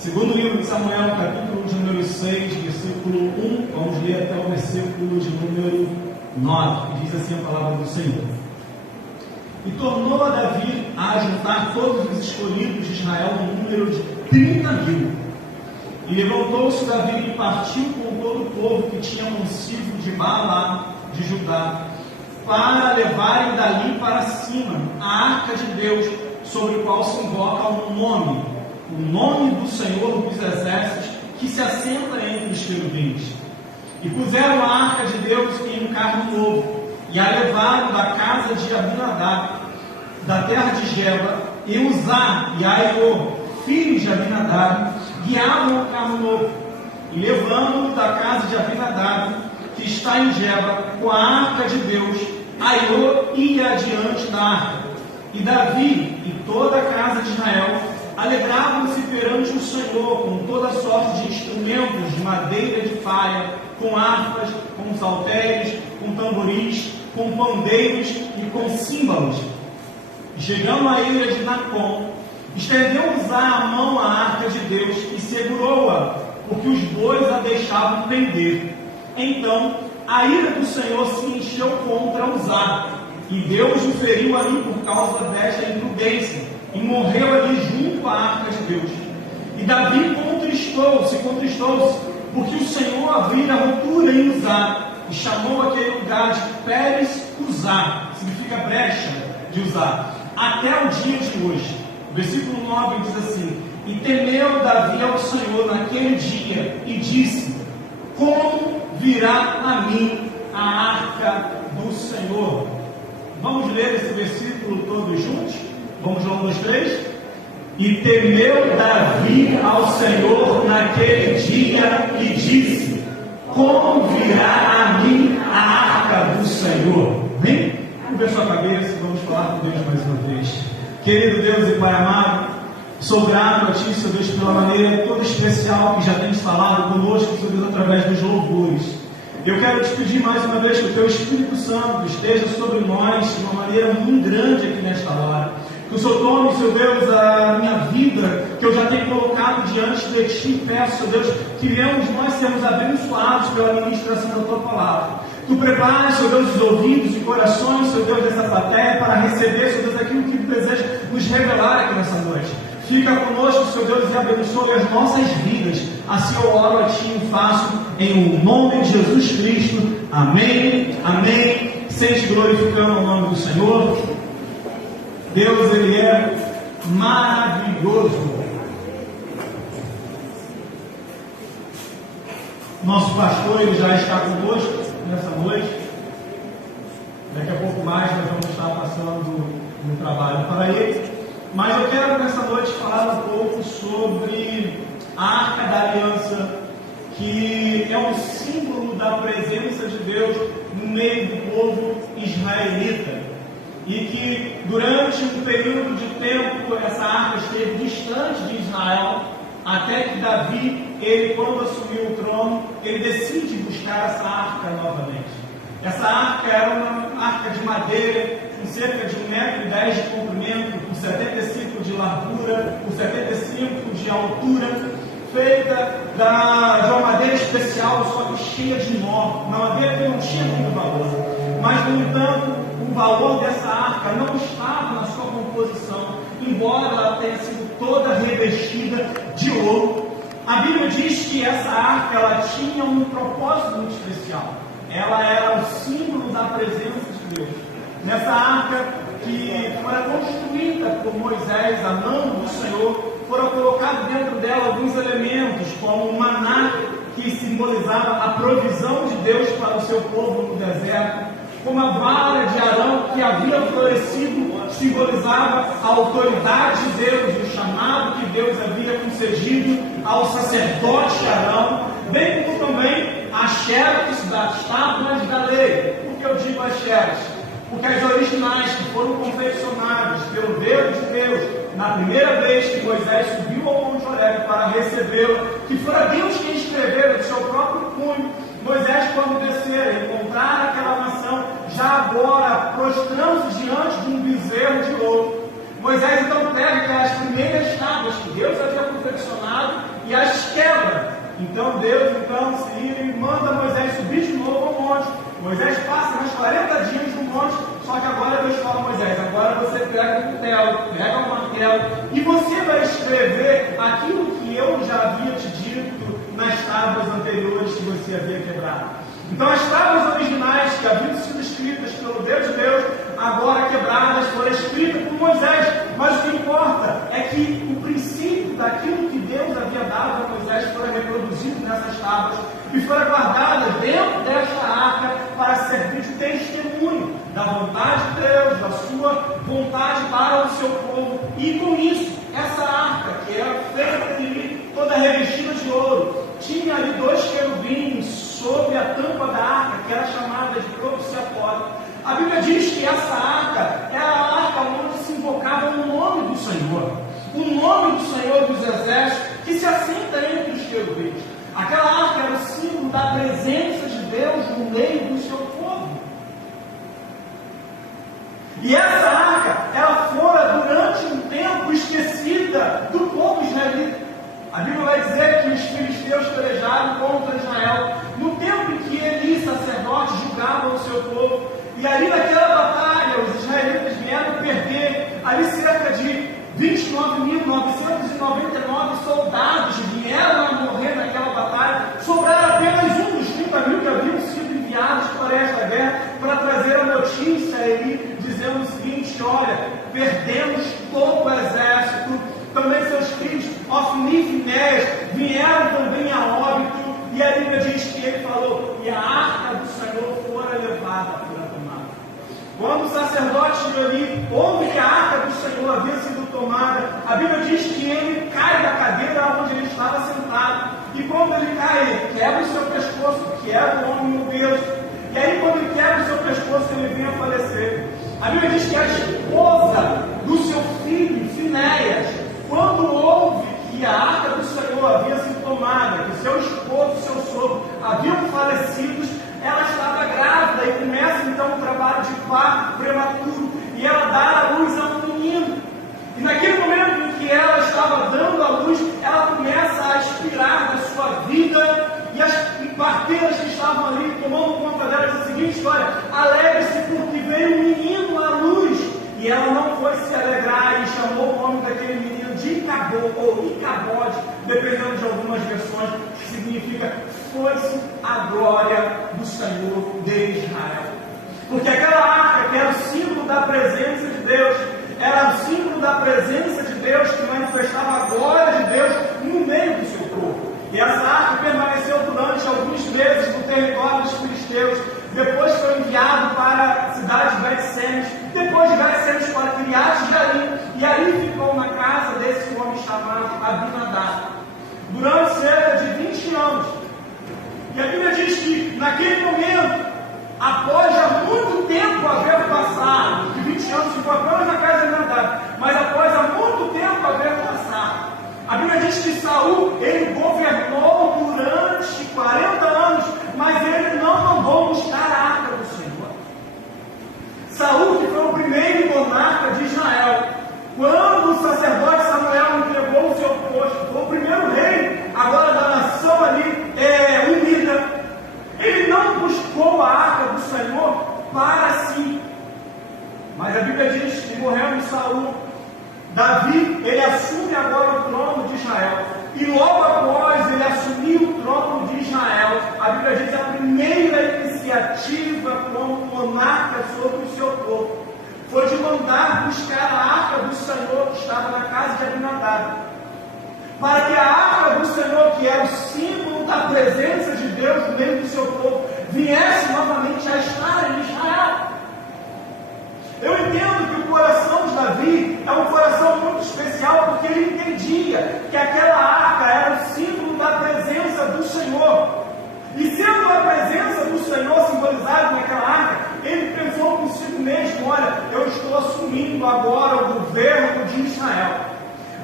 Segundo livro de Samuel, capítulo de número 6, versículo 1, vamos ler até o versículo de número 9, que diz assim a palavra do Senhor. E tornou a Davi a juntar todos os escolhidos de Israel no número de 30.000. E levantou-se Davi e partiu com todo o povo que tinha consigo de Baalá, de Judá, para levarem dali para cima a arca de Deus, sobre o qual se invoca o nome do Senhor dos Exércitos, que se assenta entre os querubins. E puseram a arca de Deus em um carro novo, e a levaram da casa de Abinadab, da terra de Geba, e Uzá e Aiô, filhos de Abinadab, guiavam o carro novo, e levando-o da casa de Abinadab, que está em Geba, com a arca de Deus, Aiô ia adiante da arca. E Davi e toda a casa de Israel alegravam-se perante o Senhor com toda sorte de instrumentos de madeira de faia, com harpas, com saltérios, com tamboris, com pandeiros e com símbolos. Chegando à ilha de Nacon, estendeu Uzá a mão à arca de Deus e segurou-a, porque os bois a deixavam pender. Então a ira do Senhor se encheu contra Uzá, e Deus o feriu ali por causa desta imprudência, e morreu ali junto à arca de Deus. E Davi contristou-se, porque o Senhor abriu a ruptura em Uzá, e chamou aquele lugar de Pérez Uzá, significa brecha de Uzá, até o dia de hoje. O versículo 9 diz assim: e temeu Davi ao Senhor naquele dia, e disse: como virá a mim a arca do Senhor? Vamos ler esse versículo todos juntos? Vamos lá, 1, 2, 3. E temeu Davi ao Senhor naquele dia e disse: como virá a mim a arca do Senhor? Vem, vamos ver sua cabeça e vamos falar com Deus mais uma vez. Querido Deus e Pai amado, sou grato a Ti, Senhor Deus, pela maneira toda especial que já tens falado conosco, Senhor Deus, através dos louvores. Eu quero te pedir mais uma vez que o Teu Espírito Santo esteja sobre nós de uma maneira muito grande aqui nesta hora. Que o Senhor tome, Senhor Deus, a minha vida, que eu já tenho colocado diante de Ti. Peço, Senhor Deus, que venhamos nós sermos abençoados pela ministração da Tua palavra. Tu prepares, Senhor Deus, os ouvidos e corações, Senhor Deus, dessa plateia para receber, Senhor Deus, aquilo que Tu deseja nos revelar aqui nessa noite. Fica conosco, Senhor Deus, e abençoe as nossas vidas. Assim eu oro a Ti e faço em nome de Jesus Cristo. Amém, amém. Sente glorificando o nome do Senhor. Deus, Ele é maravilhoso. Nosso pastor, ele já está conosco nessa noite. Daqui a pouco mais nós vamos estar passando no trabalho para ele. Mas eu quero nessa noite falar um pouco sobre a Arca da Aliança, que é um símbolo da presença de Deus no meio do povo israelita. E que durante um período de tempo essa arca esteve distante de Israel, até que Davi, ele quando assumiu o trono, ele decide buscar essa arca novamente. Essa arca era uma arca de madeira, com cerca de 1,10 m de comprimento, com 75 de largura, com 75 de altura, feita de uma madeira especial, só que cheia de nó, uma madeira que não tinha muito valor. Mas, no entanto, o valor dessa arca não estava na sua composição, embora ela tenha sido toda revestida de ouro. A Bíblia diz que essa arca ela tinha um propósito muito especial. Ela era o símbolo da presença de Deus. Nessa arca que foi construída por Moisés, a mão do Senhor, foram colocados dentro dela alguns elementos, como o maná, que simbolizava a provisão de Deus para o seu povo no deserto, como a vara de Arão, que havia florescido, simbolizava a autoridade de Deus, o chamado que Deus havia concedido ao sacerdote Arão, bem como também as xerox das tábuas da lei. Por que eu digo as xerox? Porque as originais que foram confeccionadas pelo dedo de Deus, na primeira vez que Moisés subiu ao Monte Horebe para recebê-lo, que fora Deus quem escreveu de seu próprio punho, Moisés, quando descer, encontrar aquela nação, já agora prostrando-se diante de um bezerro de ouro, Moisés então pega aquelas primeiras tábuas que Deus havia confeccionado e as quebra. Então Deus se ira e manda Moisés subir de novo ao monte. Moisés passa mais 40 dias no monte, só que agora Deus fala a Moisés: agora você pega o cutelo, pega o martelo e você vai escrever aquilo que eu já havia te dito nas tábuas anteriores que você havia quebrado. Então as tábuas originais que haviam sido escritas pelo Deus de Deus, agora quebradas, foram escritas por Moisés. Mas o que importa é que o princípio daquilo que Deus havia dado a Moisés foi reproduzido nessas tábuas e foram guardadas dentro desta arca para servir de testemunho da vontade de Deus, da sua vontade para o seu povo. E com isso, essa arca, que era feita de toda revestida de ouro, tinha ali 2 querubins sobre a tampa da arca, que era chamada de propiciatório. A Bíblia diz que essa arca era a arca onde se invocava o nome do Senhor, o nome do Senhor dos Exércitos, que se assenta entre os querubins. Aquela arca era o símbolo da presença de Deus no meio do seu povo. E essa arca, ela fora durante um tempo esquecida do povo israelita. A Bíblia vai dizer que os filisteus pelejaram contra Israel no tempo em que Eli, sacerdote, julgava o seu povo. E ali naquela batalha, os israelitas vieram perder ali cerca de 29.999 soldados vieram a morrer naquela batalha. Sobraram apenas um dos 30.000 que haviam sido enviados para esta guerra para trazer a notícia a Eli, dizendo o seguinte: olha, perdemos todo o exército, também seus filhos, Ofni e Finéias, vieram também a óbito. E a Bíblia diz que ele falou: e a arca do Senhor fora levada pela tomada. Quando o sacerdote de Eli ouve que a arca do Senhor havia sido tomada, a Bíblia diz que ele cai da cadeira onde ele estava sentado. E quando ele cai, ele quebra o seu pescoço, quebra o homem, meu Deus. E aí, quando ele quebra o seu pescoço, ele vem a falecer. A Bíblia diz que a esposa do seu filho, Finéias, quando ouve que a arca do Senhor havia sido tomada, que seu esposo e seu sogro haviam falecido, ela estava grávida e começa então um trabalho de parto prematuro, e ela dá à luz a um menino. E naquele momento em que ela estava dando à luz, ela começa a aspirar da sua vida, e as parteiras que estavam ali tomando conta dela dizem a seguinte história: alegre-se porque veio um menino à luz. E ela não foi se alegrar e chamou o nome daquele menino de Icabod, ou Icabode, dependendo de algumas versões, que significa foi-se a glória do Senhor de Israel. Porque aquela arca, que era o símbolo da presença de Deus, era o símbolo da presença de Deus que manifestava a glória de Deus no meio do seu povo. E essa arca permaneceu durante alguns meses no território dos filisteus. Depois foi enviado para a cidade de Bet-Semes, depois de Bet-Semes para Quiriat-Jearim, e ali ficou na casa desse homem chamado Abinadab durante cerca de 20 anos. E a Bíblia diz que naquele momento, após já muito tempo haver passado, de 20 anos ficou apenas na casa de Abinadab, mas após há muito tempo haver passado, a Bíblia diz que Saul, ele governou durante 40 anos, mas ele não mandou buscar a arca do Senhor. Saul, que foi o primeiro monarca de Israel, quando o sacerdote Samuel entregou o seu posto, foi o primeiro rei agora da nação ali unida, ele não buscou a arca do Senhor para si. Mas a Bíblia diz que morrendo Saul, Davi, ele assume agora o trono de Israel. E logo após ele assumir o trono de Israel, a Bíblia diz que a primeira iniciativa como monarca sobre o seu povo foi de mandar buscar a arca do Senhor que estava na casa de Abinadab, para que a arca do Senhor, que era o símbolo da presença de Deus no meio do seu povo, viesse novamente a estar em Israel. Eu entendo que o coração de Davi é um coração muito especial, porque ele entendia que aquela arca era o símbolo da presença do Senhor. E sendo a presença do Senhor simbolizada naquela arca, ele pensou consigo mesmo: olha, eu estou assumindo agora o governo de Israel,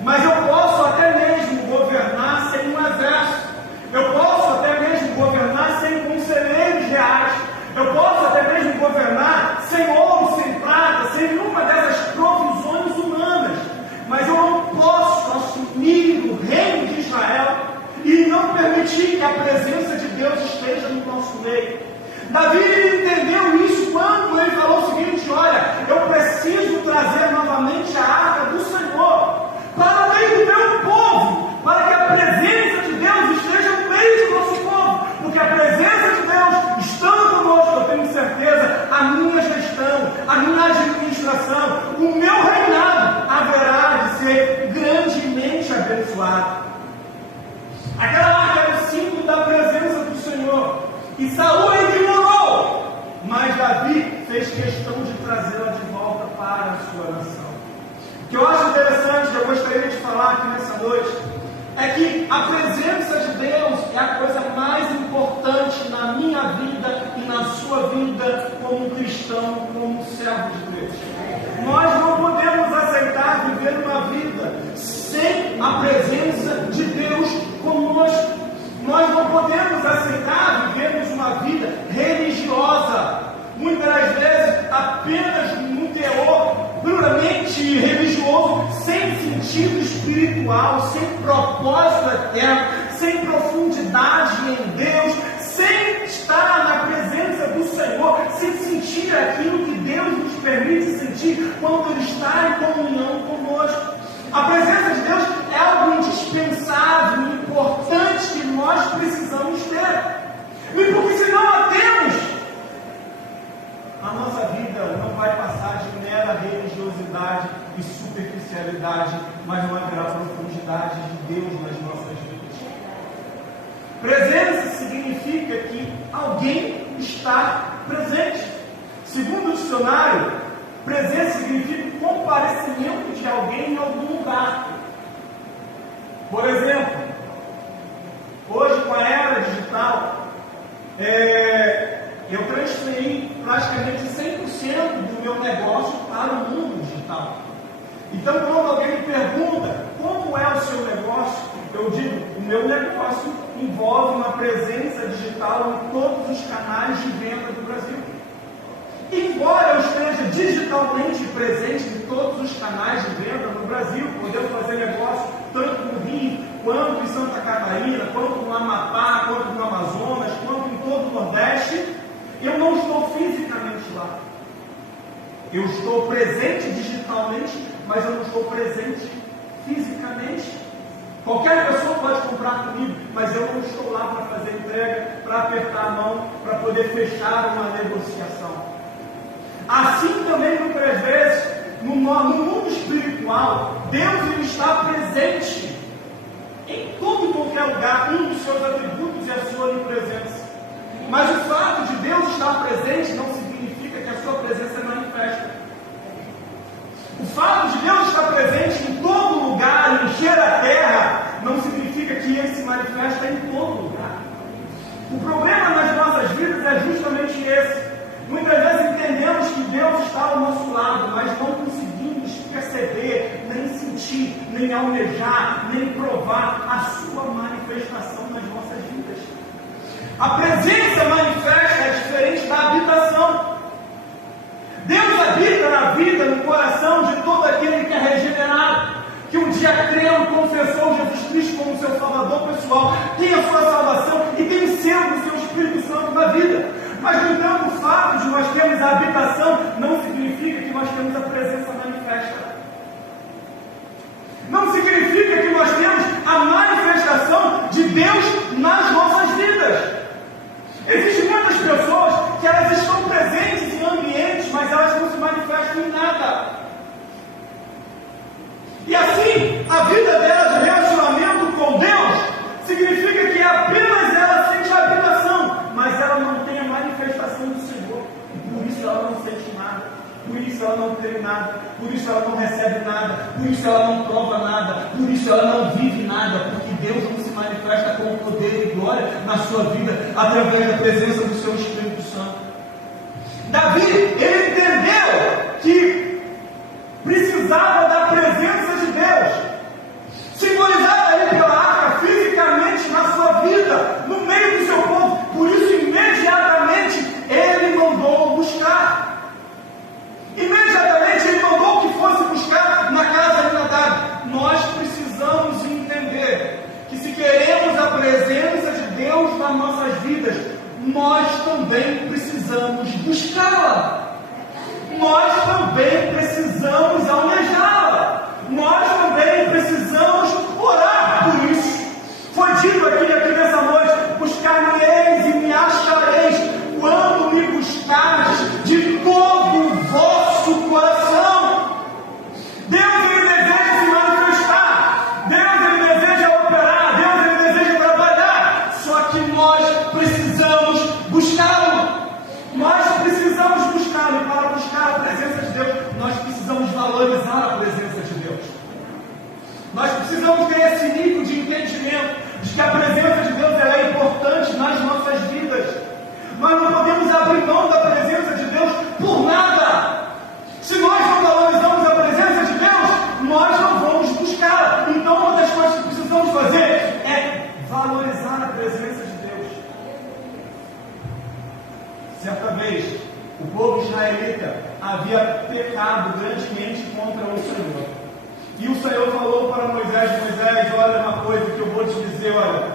mas eu posso até mesmo governar sem um exército, eu posso até mesmo governar sem conselheiros reais, eu posso até mesmo governar sem ouro, sem prata, sem nenhuma dessas provisões humanas. permitir que a presença de Deus esteja no nosso meio. Davi entendeu isso quando ele falou o seguinte: olha, eu preciso trazer novamente a arca do Senhor para o meio do meu povo, para que a presença de Deus esteja no meio do nosso povo, porque a presença de Deus estando conosco, eu tenho certeza, a minha gestão, a minha administração, o meu reinado haverá de ser grandemente abençoado. Aquela arca era o símbolo da presença do Senhor, e Saul ignorou, mas Davi fez questão de trazê-la de volta para a sua nação. O que eu acho interessante, que eu gostaria de falar aqui nessa noite, é que a presença de Deus é a coisa mais importante na minha vida e na sua vida como cristão, como servo de Deus. Nós não podemos aceitar viver uma vida sem a presença de Deus conosco. Nós não podemos aceitar vivermos uma vida religiosa, muitas vezes apenas num teor puramente religioso, sem sentido espiritual, sem propósito eterno, sem profundidade em Deus, sem estar na presença do Senhor, sem sentir aquilo que Deus nos permite sentir quando Ele está em comunhão conosco. A presença de Deus é algo indispensável, importante, que nós precisamos ter. E porque se não a temos, a nossa vida não vai passar de mera religiosidade e superficialidade, mas não haverá profundidade de Deus nas nossas vidas. Presença significa que alguém está presente. Segundo o dicionário, presença significa o comparecimento de alguém em algum lugar. Por exemplo, hoje com a era digital, eu transferi praticamente 100% do meu negócio para o mundo digital. Então, quando alguém me pergunta como é o seu negócio, eu digo: o meu negócio envolve uma presença digital em todos os canais de venda do Brasil. Embora eu esteja digitalmente presente em todos os canais de venda no Brasil, podemos fazer negócio tanto no Rio, quanto em Santa Catarina, quanto no Amapá, quanto no Amazonas, quanto em todo o Nordeste, eu não estou fisicamente lá. Eu estou presente digitalmente, mas eu não estou presente fisicamente. Qualquer pessoa pode comprar comigo, mas eu não estou lá para fazer entrega, para apertar a mão, para poder fechar uma negociação. Assim também, muitas vezes, no mundo espiritual, Deus ele está presente em todo e qualquer lugar, um dos seus atributos é a sua onipresença. Mas o fato de Deus estar presente não significa que a sua presença é manifesta. O fato de Deus estar presente em todo lugar, encher a terra, não significa que Ele se manifesta em todo lugar. O problema nas nossas vidas é justamente esse. Muitas vezes entendemos que Deus está ao nosso lado, mas não conseguimos perceber, nem sentir, nem almejar, nem provar a sua manifestação nas nossas vidas. A presença manifesta é diferente da habitação. Deus habita na vida, no coração de todo aquele que é regenerado, que um dia creu, confessou Jesus Cristo como seu Salvador pessoal, tem a sua salvação e tem o selo do seu Espírito Santo na vida. Mas, no entanto, o fato de nós termos a habitação não significa que nós temos a presença manifesta. Não significa que nós temos a manifestação de Deus nas nossas vidas. Existem muitas pessoas que elas estão presentes em ambientes, mas elas não se manifestam em nada. E assim, a vida dela de relacionamento com Deus significa que apenas ela sente a habitação, mas ela não tem a manifestação do Senhor. E por isso ela não sente nada, por isso ela não tem nada, por isso ela não recebe nada, por isso ela não prova nada, por isso ela não vive nada, porque Deus não se manifesta com poder e glória na sua vida através da presença do seu Espírito Santo. Davi, ele entendeu que precisava da presença de Deus, simbolizada ali pela arca, fisicamente na sua vida, no meio do seu povo. Por isso, imediatamente, ele mandou buscar. Imediatamente, ele mandou que fosse buscar na casa de Nadab. Nós precisamos entender que se queremos a presença Deus nas nossas vidas, nós também precisamos buscá-la. Nós também precisamos almejá-la. Nós também precisamos orar por isso. Foi dito aqui nessa noite: buscar-me-eis e me achareis quando me buscares de todo o vosso coração. Deus, Ele deseja se manifestar. Deus, Ele deseja operar. Deus, Ele deseja trabalhar. Só que nós precisamos buscá-lo. Nós precisamos buscá-lo. E para buscar a presença de Deus, nós precisamos valorizar a presença de Deus. Nós precisamos ter esse nível de entendimento de que a presença de Deus ela é importante nas nossas vidas. Nós não podemos abrir mão da presença de Deus por nada. Se nós não valorizamos a presença de Deus, nós não vamos buscar. Então, uma das coisas que precisamos fazer é valorizar a presença de Deus. Certa vez, o povo israelita havia pecado grandemente contra o Senhor. E o Senhor falou para Moisés: Moisés, olha uma coisa que eu vou te dizer, olha,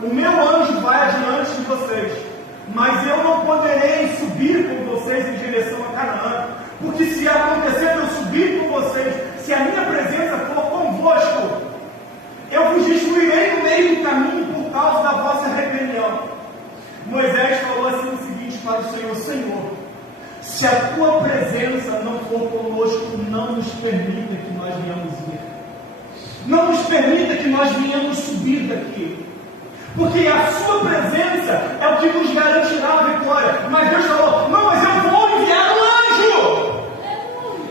o meu anjo vai adiante de vocês, mas eu não poderei subir com vocês em direção a Canaã, porque se acontecer eu subir com vocês, se a minha presença for convosco, eu vos destruirei no meio do caminho por causa da vossa rebelião. Moisés falou assim o seguinte para o Senhor: Senhor, se a tua presença não for conosco, não nos permita que nós venhamos ir. Não nos permita que nós venhamos subir daqui. Porque a sua presença é o que nos garantirá a vitória. Mas Deus falou: não, mas eu vou enviar um anjo.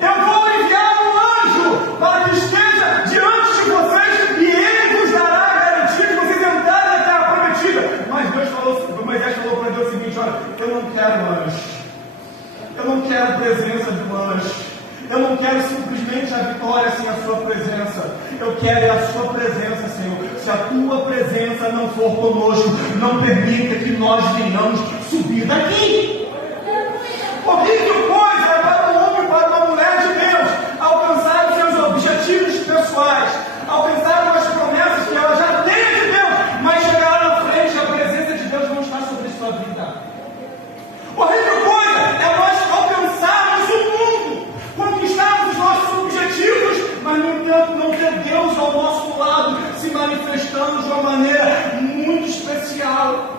Eu vou enviar um anjo para que esteja diante de vocês e ele vos dará a garantia de vocês entrarem na terra prometida. Mas Moisés falou para Deus o seguinte: olha, eu não quero anjo. Eu não quero a presença do anjo. Eu não quero simplesmente a vitória sem a sua presença. Eu quero a sua presença, Senhor. Se a tua presença não for conosco, não permita que nós venhamos subir daqui. Horrível coisa é para um homem e para uma mulher de Deus alcançar os seus objetivos pessoais, alcançar as promessas que ela já tem de Deus, mas chegar lá na frente, a presença de Deus não está sobre sua vida. Horrível coisa é nós alcançarmos o mundo, conquistarmos os nossos objetivos, mas no entanto não ter Deus ao nosso lado, se manifestando de uma maneira muito especial.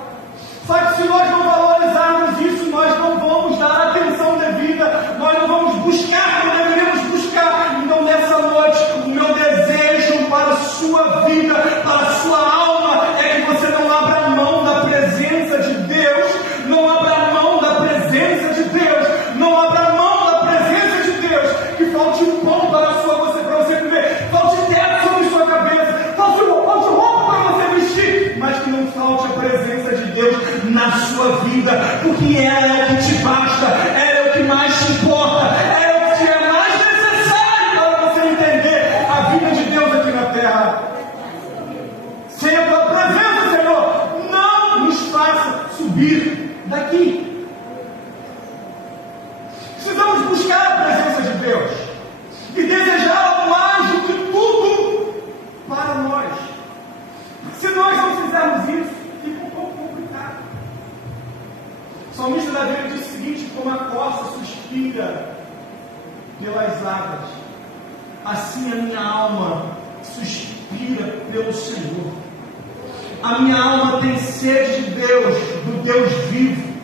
Só que se nós não valorizarmos isso, nós não vamos dar a atenção devida, nós não vamos buscar como deveríamos buscar. Então nessa noite, o meu desejo para a sua vida, para a sua alma, é que você não abra mão da presença de Deus, não abra mão da presença de Deus, não abra mão da presença de Deus, que falte um pão para você comer, falte teto sobre sua cabeça, falte roupa para você vestir, mas que não falte a presença de Deus na sua vida, porque ela é o que te basta, ela é o que mais te importa, ela é o que é mais necessário para você entender a vida de Deus aqui na terra. Sem a tua presença, Senhor, não nos faça subir daqui. Precisamos buscar a presença de Deus e desejá-la mais do que tudo para nós. Se nós não fizermos isso, fica um pouco complicado. O salmista Davi disse o seguinte: como a corça suspira pelas águas, assim a minha alma suspira pelo Senhor. A minha alma tem sede de Deus, do Deus vivo.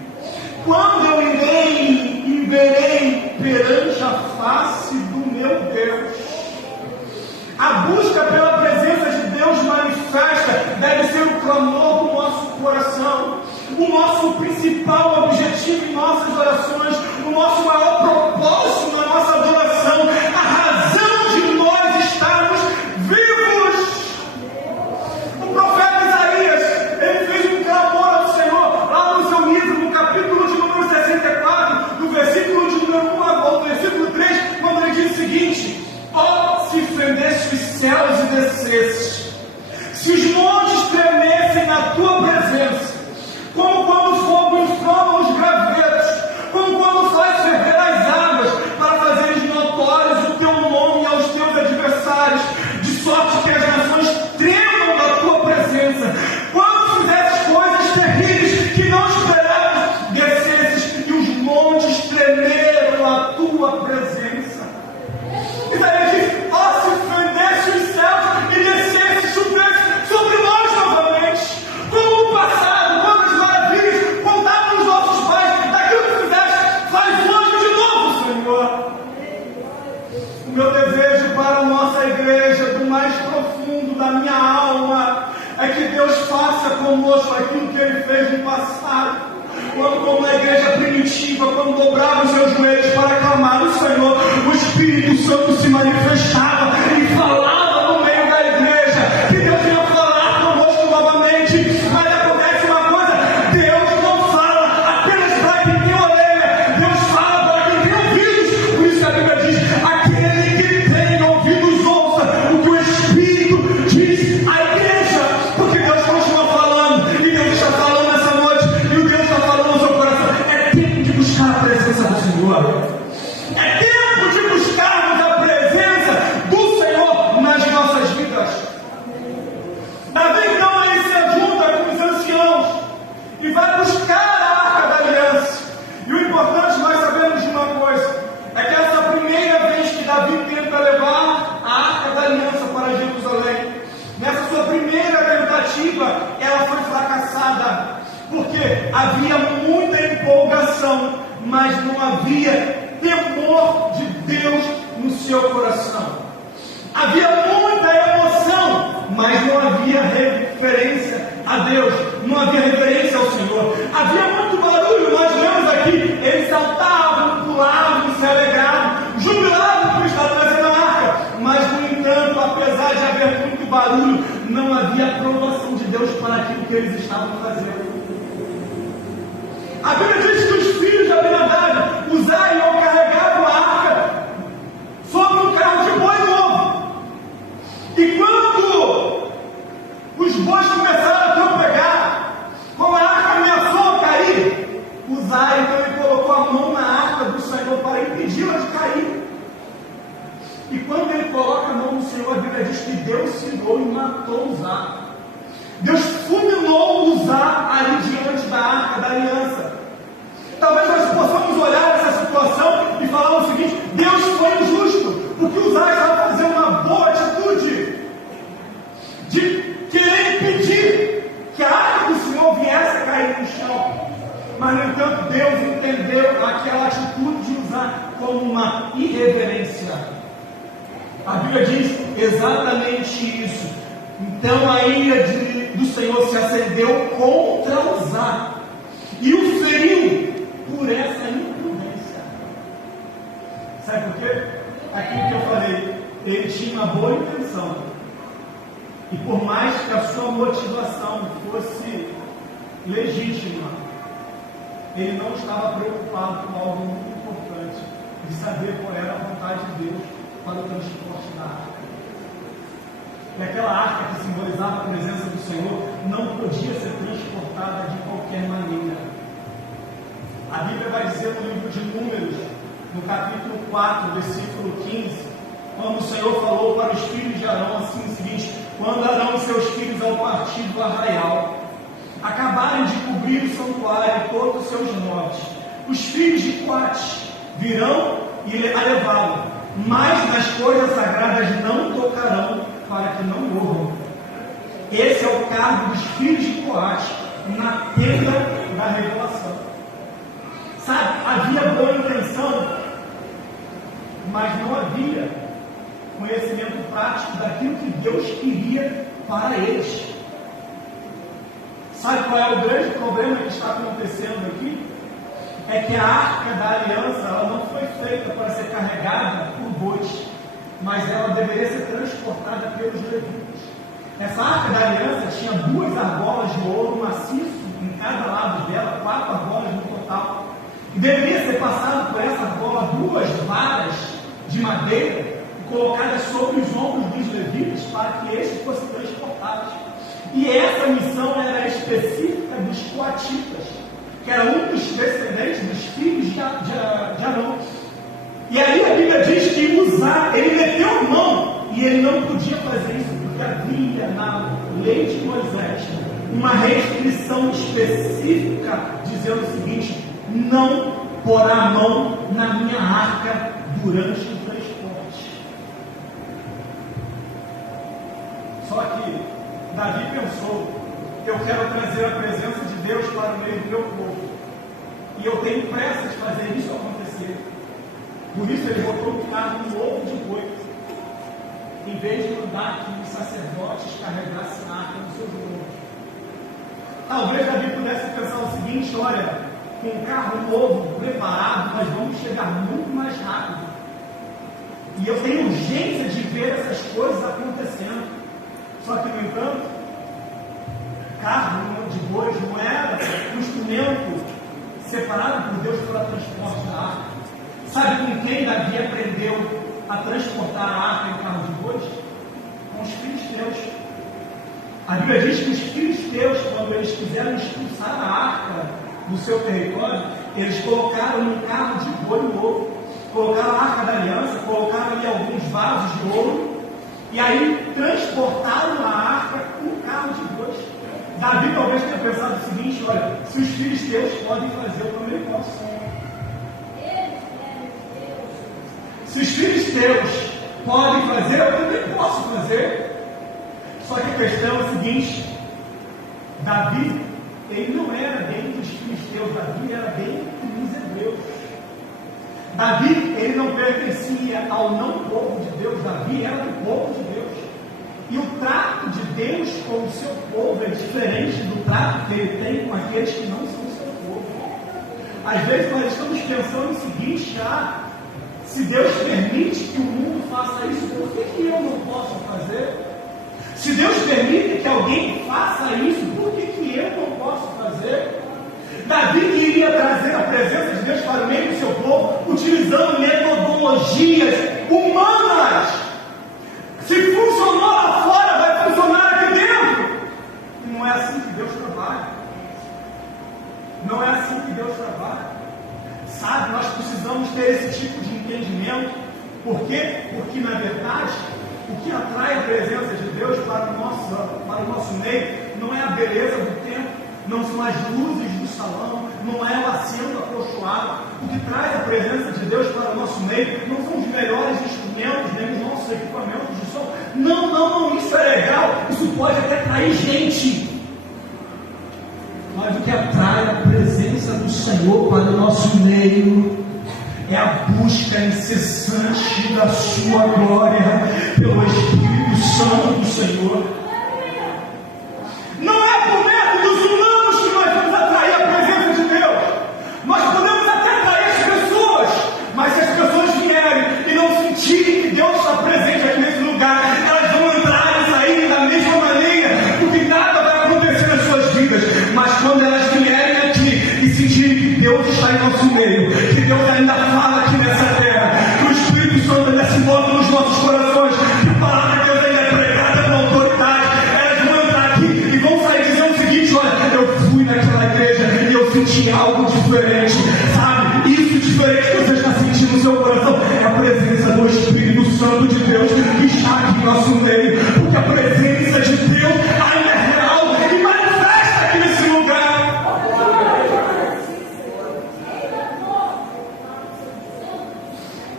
Quando eu irei e verei perante a face do meu Deus? A busca pela presença de Deus manifesta deve ser o clamor do nosso coração, o nosso principal objetivo em nossas orações, o nosso maior propósito na nossa adoração, a razão de nós estarmos vivos. O profeta Isaías, ele fez um clamor ao Senhor, lá no seu livro, no capítulo de número 64, do versículo de número 1 ao versículo 3, quando ele diz o seguinte: ó, se fendesse os céus e descesse, se os montes tremessem na tua presença, como quando o fogo inflama é que Deus faça conosco aquilo que Ele fez no passado. Quando, como a igreja primitiva, quando dobrava os seus joelhos para clamar o Senhor, o Espírito Santo se manifestava e falava no meio da igreja. Que Deus ia falar conosco novamente. Mas acontece uma coisa: Deus não fala apenas para quem tem orelha, Deus fala para quem tem ouvidos. Por isso a Bíblia diz: aquele que tem ouvidos ouça o que o Espírito diz à igreja. Porque Deus continua falando, e Deus está falando essa noite, e o Deus está falando no seu coração. É tempo de buscar a presença do Senhor. É tempo de buscarmos a presença do Senhor nas nossas vidas. Davi então ele se junta com os anciãos e vai buscar a Arca da Aliança. E o importante, nós sabemos de uma coisa, é que essa primeira vez que Davi tenta levar a Arca da Aliança para Jerusalém, nessa sua primeira tentativa, ela foi fracassada, porque havia muita empolgação, mas não havia temor de Deus no seu coração. Havia muita emoção, mas não havia referência a Deus, não havia referência ao Senhor. Havia muito barulho, nós vemos aqui, eles saltavam, pulavam, se alegravam, jubilavam por estar trazendo a arca, mas no entanto, apesar de haver muito barulho, não havia aprovação de Deus para aquilo que eles estavam fazendo. A Bíblia diz que os filhos de Abinadab, Uzai e Eu, carregavam a arca sobre um carro de boi novo. E quando os bois começaram a tropegar, como a arca ameaçou cair, Uzai então ele colocou a mão na arca do Senhor para impedi-la de cair. E quando ele coloca a mão no Senhor, a Bíblia diz que Deus se irou e matou Uzai. Deus fulminou Uzai ali diante da Arca da Aliança. Talvez nós possamos olhar essa situação e falar o seguinte: Deus foi injusto, porque Uzai estava fazendo uma boa atitude de querer impedir que a Arca do Senhor viesse a cair no chão. Mas, no entanto, Deus entendeu aquela atitude de Uzai como uma irreverência. A Bíblia diz exatamente isso. Então a ira do Senhor se acendeu contra Uzai e o feriu por essa imprudência. Sabe por quê? Aquilo que eu falei, ele tinha uma boa intenção, e por mais que a sua motivação fosse legítima, ele não estava preocupado com algo muito importante, de saber qual era a vontade de Deus para o transporte da arca. E aquela arca que simbolizava a presença do Senhor não podia ser transportada de qualquer maneira. A Bíblia vai dizer no livro de Números, no capítulo 4, versículo 15, quando o Senhor falou para os filhos de Arão assim o seguinte: quando Arão e seus filhos, ao partir do arraial, acabarem de cobrir o santuário e todos os seus montes, os filhos de Coate virão e a levá-lo, mas nas coisas sagradas não tocarão, para que não morram. Esse é o cargo dos filhos de Coate na tenda da revelação. Sabe, havia boa intenção, mas não havia conhecimento prático daquilo que Deus queria para eles. Sabe qual é o grande problema que está acontecendo aqui? É que a Arca da Aliança, ela não foi feita para ser carregada por bois, mas ela deveria ser transportada pelos levitas. Essa Arca da Aliança tinha 2 argolas de ouro maciço em cada lado dela, 4 argolas no total. E deveria ser passado por essa argola 2 varas de madeira e colocadas sobre os ombros dos levitas para que estes fossem transportados. E essa missão era específica dos coatitas, que era um dos descendentes dos filhos de Arão. E aí a Bíblia diz que Uzai, ele meteu a mão, e ele não podia fazer isso, porque havia na lei de Moisés uma restrição específica, dizendo o seguinte: não porá a mão na minha arca durante o transporte. Só que Davi pensou: eu quero trazer a presença de Deus para o meio do meu povo, e eu tenho pressa de fazer isso acontecer. Por isso ele botou um carro no ovo de boi. em vez de mandar que os sacerdotes carregassem a arca nos seus ombros. Talvez Davi pudesse pensar o seguinte: olha, com um carro novo, preparado, nós vamos chegar muito mais rápido. E eu tenho urgência de ver essas coisas acontecendo. Só que, no entanto, carro de bois não era um instrumento separado por Deus para transporte da arca. Sabe com quem Davi aprendeu a transportar a arca em carro de bois? Com os filisteus. A Bíblia diz que os filisteus, quando eles quiseram expulsar a arca do seu território, eles colocaram um carro de boi novo, colocaram a arca da aliança, colocaram ali alguns vasos de ouro, e aí transportaram a arca com um carro de bois. Davi talvez tenha pensado o seguinte: olha, se os filisteus podem fazer, eu também posso. Se os filisteus podem fazer, eu também posso fazer. Só que a questão é a seguinte: Davi, ele não era dentro dos filisteus, Davi era dentro dos hebreus. Davi, ele não pertencia ao não povo de Deus, Davi era do povo de Deus. E o trato de Deus com o seu povo é diferente do trato que ele tem com aqueles que não são o seu povo. Às vezes nós estamos pensando o seguinte: se Deus permite que o mundo faça isso, por que eu não posso fazer? Se Deus permite que alguém faça isso, por que eu não posso fazer? Davi iria trazer a presença de Deus para o meio do seu povo, utilizando metodologias humanas. Se funcionou lá fora, vai funcionar aqui dentro. E não é assim que Deus trabalha. Não é assim que Deus trabalha. Sabe, nós precisamos ter esse tipo de entendimento. Por quê? Porque, na verdade, o que atrai a presença de Deus para o nosso meio não é a beleza do templo, não são as luzes do salão, não é o assento acolchoado. O que traz a presença de Deus para o nosso meio não são os melhores instrumentos, nem os nossos equipamentos de som. Não, isso é legal, isso pode até atrair gente. Mas o que atrai a presença do Senhor para o nosso meio é a busca incessante da sua glória pelo Espírito Santo do Senhor. Não é por métodos humanos que nós vamos atrair a presença de Deus. Nós podemos até atrair as pessoas, mas se as pessoas vierem e não sentirem que Deus está presente aqui nesse lugar, elas vão entrar e sair da mesma maneira, porque nada vai acontecer nas suas vidas. Mas quando elas vierem aqui e sentirem que Deus está em nosso meio, que Deus ainda fala aqui nessa terra, que o Espírito Santo ainda se move nos nossos corações, que a palavra de Deus ainda é pregada com autoridade, elas vão entrar aqui e vão sair dizendo o seguinte: olha, eu fui naquela igreja e eu senti algo diferente. Sabe, isso diferente que você está sentindo no seu coração é a presença do Espírito Santo de Deus que está aqui em nosso meio, porque a presença de Deus ainda é real e manifesta aqui nesse lugar.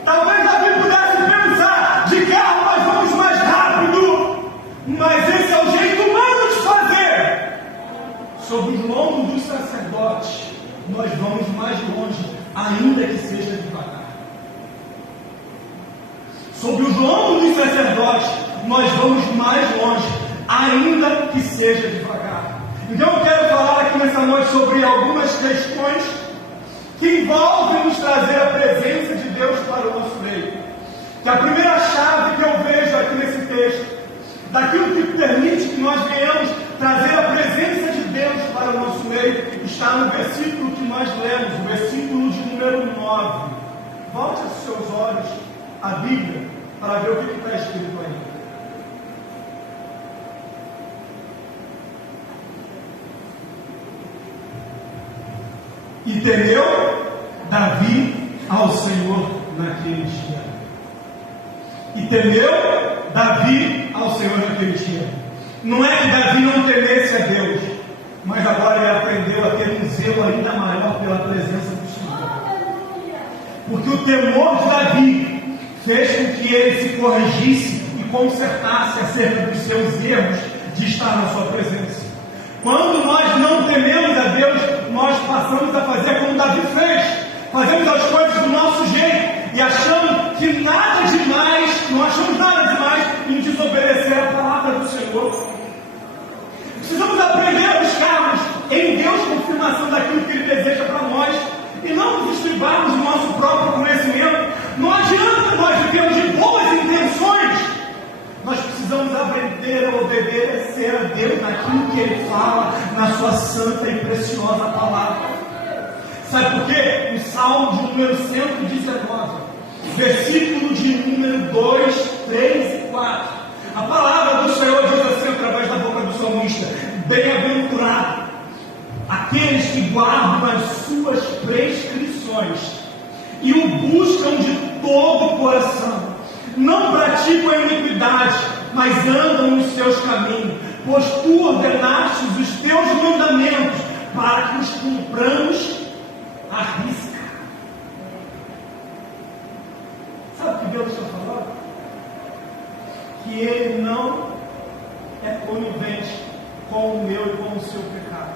Talvez Davi pudesse pensar: de carro nós vamos mais rápido, mas esse é o jeito humano de fazer. Sobre os lombos dos sacerdotes, nós vamos mais longe, ainda que seja devagar. Sobre os lombos dos sacerdotes, nós vamos mais longe, ainda que seja devagar. Então eu quero falar aqui nessa noite sobre algumas questões que envolvem nos trazer a presença de Deus para o nosso meio. Que a primeira chave que eu vejo aqui nesse texto, daquilo que permite que nós venhamos trazer a presença de Deus para o nosso meio, está no versículo que nós lemos, o versículo de número 9. Volte aos seus olhos a Bíblia para ver o que está escrito aí. E temeu Davi ao Senhor naquele dia. E temeu Davi ao Senhor naquele dia. Não é que Davi não temesse a Deus, mas agora ele aprendeu a ter um zelo ainda maior pela presença do Senhor. Porque o temor de Davi fez com que ele se corrigisse e consertasse acerca dos seus erros de estar na sua presença. Quando nós não tememos a Deus, nós passamos a fazer como Davi fez. Fazemos as coisas do nosso jeito e achamos que nada demais, não achamos nada demais em esquivarmos o nosso próprio conhecimento. Não adianta nós vivermos de boas intenções. Nós precisamos aprender a obedecer a Deus naquilo que Ele fala na sua santa e preciosa palavra. Sabe por quê? O Salmo de número 119, versículo de número 2, 3 e 4. A palavra do Senhor diz assim através da boca do salmista: bem-aventurado aqueles que guardam as suas prescrições e o buscam de todo o coração. Não praticam a iniquidade, mas andam nos seus caminhos, pois tu ordenaste os teus mandamentos para que os cumpramos à risca. Sabe o que Deus está falando? Que Ele não é conivente com o meu e com o seu pecado.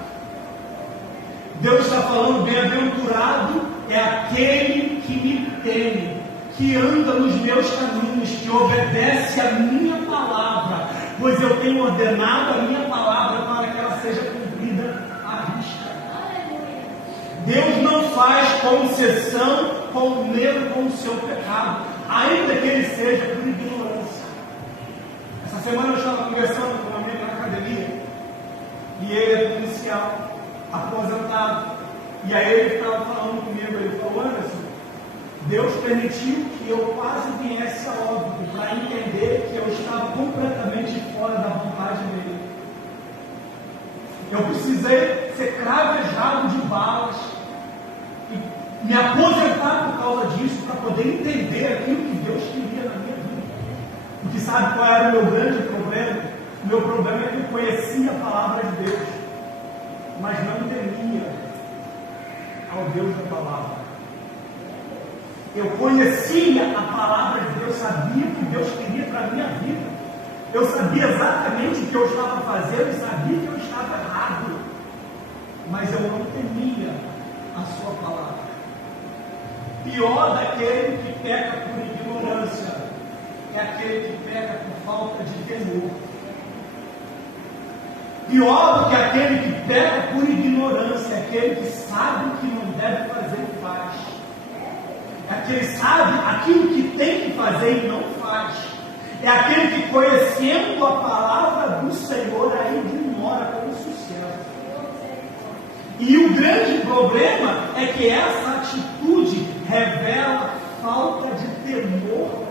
Deus está falando: bem-aventurado é aquele que me teme, que anda nos meus caminhos, que obedece a minha palavra, pois eu tenho ordenado a minha palavra para que ela seja cumprida à risca. Deus não faz concessão com o meu, com o seu pecado, ainda que ele seja por ignorância. Essa semana eu estava conversando com um amigo na academia, e ele é policial, aposentado, e aí ele estava falando comigo, ele falou: Anderson, Deus permitiu que eu quase viesse a óbito para entender que eu estava completamente fora da vontade dele. Eu precisei ser cravejado de balas e me aposentar por causa disso, para poder entender aquilo que Deus queria na minha vida. Porque sabe qual era o meu grande problema? O meu problema é que eu conhecia a palavra de Deus, mas não temia ao Deus da palavra. Eu conhecia a palavra de Deus, sabia o que Deus queria para a minha vida. Eu sabia exatamente o que eu estava fazendo e sabia que eu estava errado, mas eu não temia a sua palavra. Pior daquele que peca por ignorância é aquele que peca por falta de temor. Pior do que aquele que peca por ignorância é aquele que sabe o que não deve fazer e faz. É aquele que sabe aquilo que tem que fazer e não faz. É aquele que, conhecendo a palavra do Senhor, a ignora com sucesso. E o grande problema é que essa atitude revela falta de temor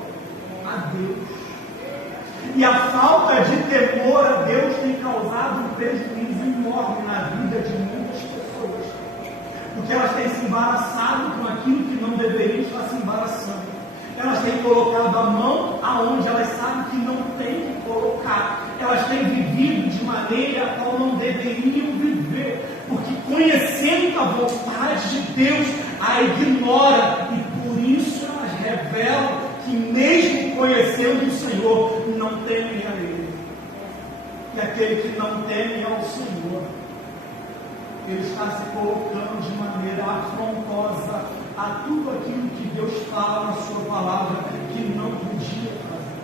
a Deus. E a falta de temor a Deus tem causado um prejuízo enorme na vida de muitas pessoas. Porque elas têm se embaraçado com aquilo que não deveriam estar se embaraçando. Elas têm colocado a mão aonde elas sabem que não tem que colocar. Elas têm vivido de maneira a qual não deveriam viver. Porque conhecendo a vontade de Deus, a ignora. E por isso elas revelam que mesmo conhecendo o Senhor, não temem a Ele. E aquele que não teme ao Senhor, ele está se colocando de maneira afrontosa a tudo aquilo que Deus fala na sua palavra que não podia fazer.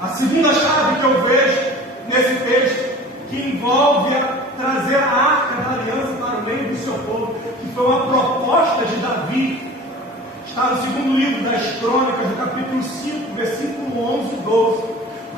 A segunda chave que eu vejo nesse texto, que envolve trazer a arca da aliança para o meio do seu povo, que foi uma proposta de Davi, está no segundo livro das Crônicas, no capítulo 5, versículo 11 e 12.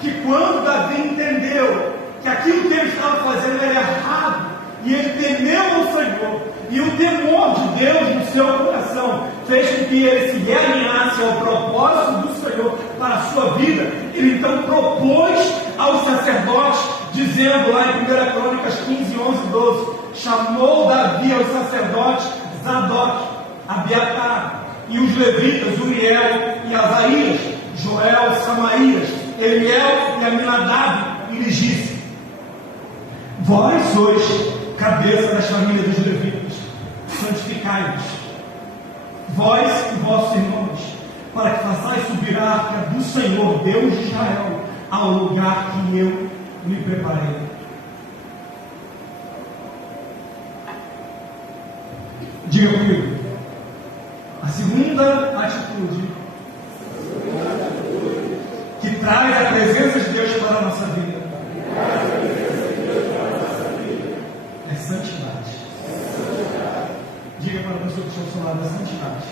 Que quando Davi entendeu que aquilo que ele estava fazendo era errado, e ele temeu ao Senhor, e o temor de Deus no seu coração fez com que ele se realinhasse ao propósito do Senhor para a sua vida. Ele então propôs aos sacerdotes, dizendo lá em 1 Crônicas 15, 11 e 12, chamou Davi aos sacerdotes Zadok, Abiatar, e os levitas, Uriel e Asaías, Joel, Samaías, Eliel e Aminadab, e lhes disse: vós sois cabeça das famílias dos levitas, santificai-vos, vós e vossos irmãos, para que façais subir a arca do Senhor, Deus de Israel, ao lugar que eu lhe preparei. Diga comigo. A segunda atitude que traz a presença de Deus para a nossa vida é santidade. Diga palavra santidade.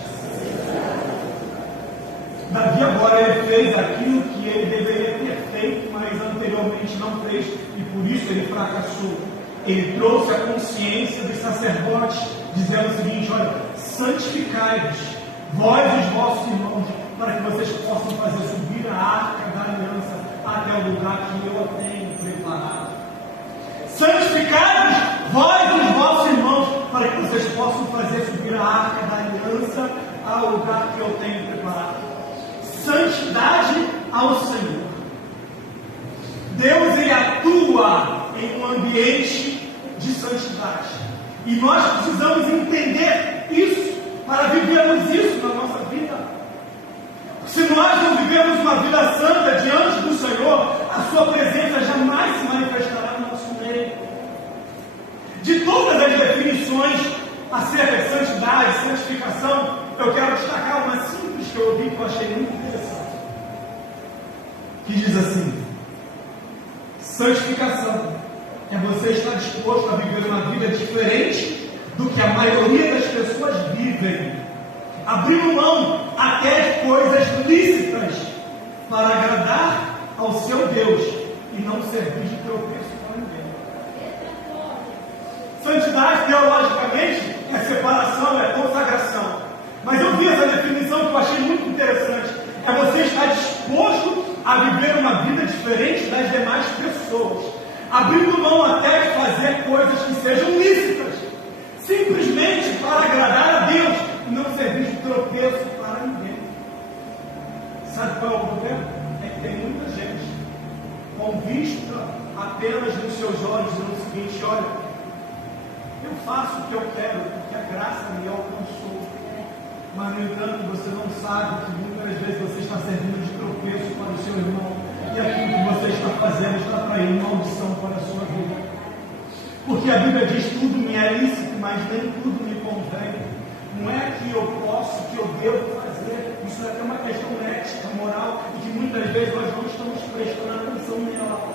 Davi agora ele fez aquilo que ele deveria ter feito, mas anteriormente não fez, e por isso ele fracassou. Ele trouxe a consciência dos sacerdotes, dizendo o seguinte: olha, santificai-vos, vós e os vossos irmãos, para que vocês possam fazer subir a arca da aliança até o lugar que eu tenho preparado. Santificai-vos, vós e os vossos irmãos, para que vocês possam fazer subir a arca da aliança ao lugar que eu tenho preparado. Santidade ao Senhor. Deus ele atua em um ambiente de santidade. E nós precisamos entender isso para vivermos isso na nossa vida. Se nós não vivemos uma vida santa diante do Senhor, a sua presença jamais se manifestará no nosso meio. De todas as definições acerca de santidade, santificação, eu quero destacar uma simples que eu ouvi que eu achei muito interessante. Que diz assim: santificação é você estar disposto a viver uma vida diferente do que a maioria das pessoas vivem, abrindo mão até de coisas lícitas para agradar ao seu Deus e não servir de tropeço para ninguém. Santidade, teologicamente, é separação, é consagração. Mas eu vi essa definição que eu achei muito interessante. É você estar disposto a viver uma vida diferente das demais pessoas, abrindo mão até de fazer coisas que sejam lícitas, simplesmente para agradar a Deus e não servir de tropeço para ninguém. Sabe qual é o problema? É que tem muita gente com vista apenas nos seus olhos dizendo o seguinte: olha, eu faço o que eu quero porque a graça me alcançou. Mas, no entanto, você não sabe que muitas vezes você está servindo de tropeço para o seu irmão, e aquilo que você está fazendo está traindo maldição para a sua vida. Porque a Bíblia diz: tudo me é lícito, mas nem tudo me convém. Não é que eu posso, que eu devo fazer. Isso é uma questão ética, moral, e que muitas vezes nós não estamos prestando atenção nela.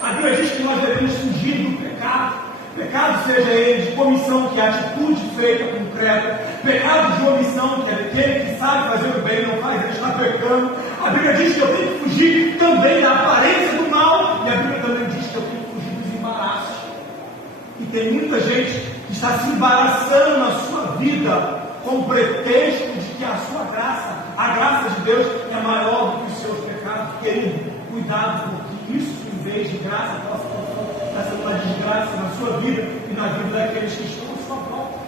A Bíblia diz que nós devemos fugir do pecado. Pecado seja ele de comissão, que é atitude feita concreta. Pecado de omissão, que é aquele que sabe fazer o bem e não faz, ele está pecando. A Bíblia diz que eu tenho que fugir também da aparência do mal. E a Bíblia também diz que eu tenho que fugir dos embaraços. E tem muita gente que está se embaraçando na sua vida com o pretexto de que a sua graça, a graça de Deus, é maior do que os seus pecados. Querido, cuidado, porque isso, em vez de graça, está sendo uma desgraça na sua vida e na vida daqueles que estão à sua volta.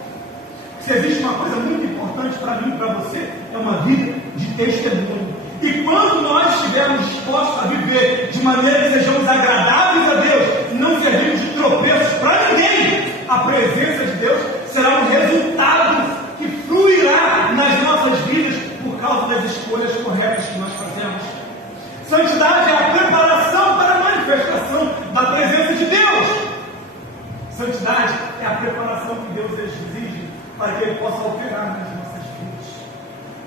Se existe uma coisa muito importante para mim e para você, é uma vida de testemunho. E quando nós estivermos dispostos a viver de maneira que sejamos agradáveis a Deus e não servimos de tropeços para ninguém, a presença de Deus será um resultado que fluirá nas nossas vidas por causa das escolhas corretas que nós fazemos. Santidade é a preparação para a manifestação da presença de Deus. Santidade é a preparação que Deus exige para que Ele possa operar nas nossas vidas.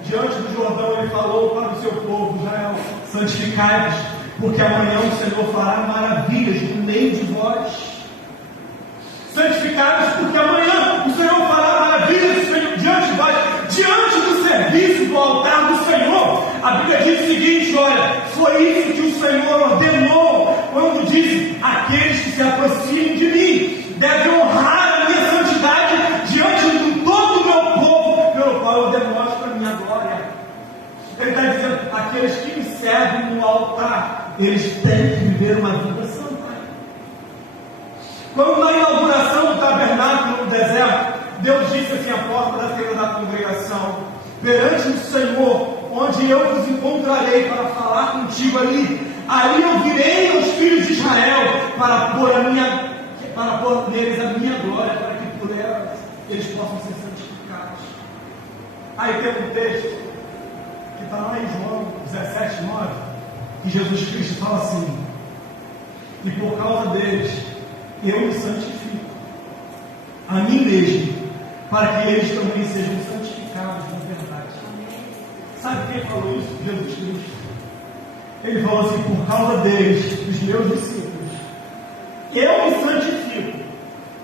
Diante do Jordão, Ele falou para o seu povo: Israel, santificai-vos, porque amanhã o Senhor fará maravilhas no meio de vós. Santificai-vos, porque amanhã o Senhor fará maravilhas diante de vós, diante do serviço do altar do Senhor. A Bíblia diz o seguinte: olha, foi isso que o Senhor ordenou quando disse: aqueles que se aproximam de mim devem honrar a minha santidade diante de todo o meu povo, pelo qual eu demonstro a minha glória. Ele está dizendo: aqueles que me servem no altar, eles têm que viver uma vida santa. Quando na inauguração do tabernáculo no deserto, Deus disse assim à porta da tenda da congregação: perante o Senhor, onde eu vos encontrarei para falar contigo ali eu virei aos filhos de Israel para pôr neles a minha glória, para que por elas eles possam ser santificados. Aí tem um texto que está lá em João 17:9, que Jesus Cristo fala assim: e por causa deles eu me santifico a mim mesmo, para que eles também sejam santificados na verdade. Sabe quem falou isso? Jesus Cristo. Ele falou assim: por causa deles, dos meus discípulos, eu me santifico,